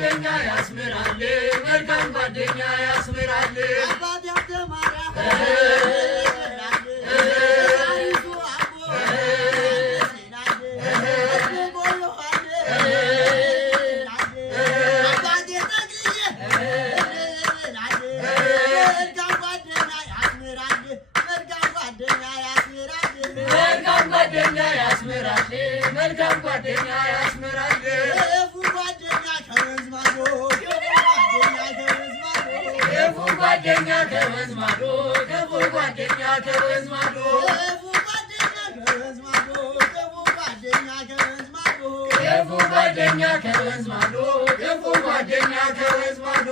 ጓደኛ ያስምራል መልካም ጓደኛ ያስምራል አባት ያስተማራ መልካም ጓደኛ ያስምራል ክፉ ጓደኛ ከወንዝ ማዶ ክፉ ጓደኛ ከወንዝ ማዶ ክፉ ጓደኛ ከወንዝ ማዶ ክፉ ጓደኛ ከወንዝ ማዶ ክፉ ጓደኛ ከወንዝ ማዶ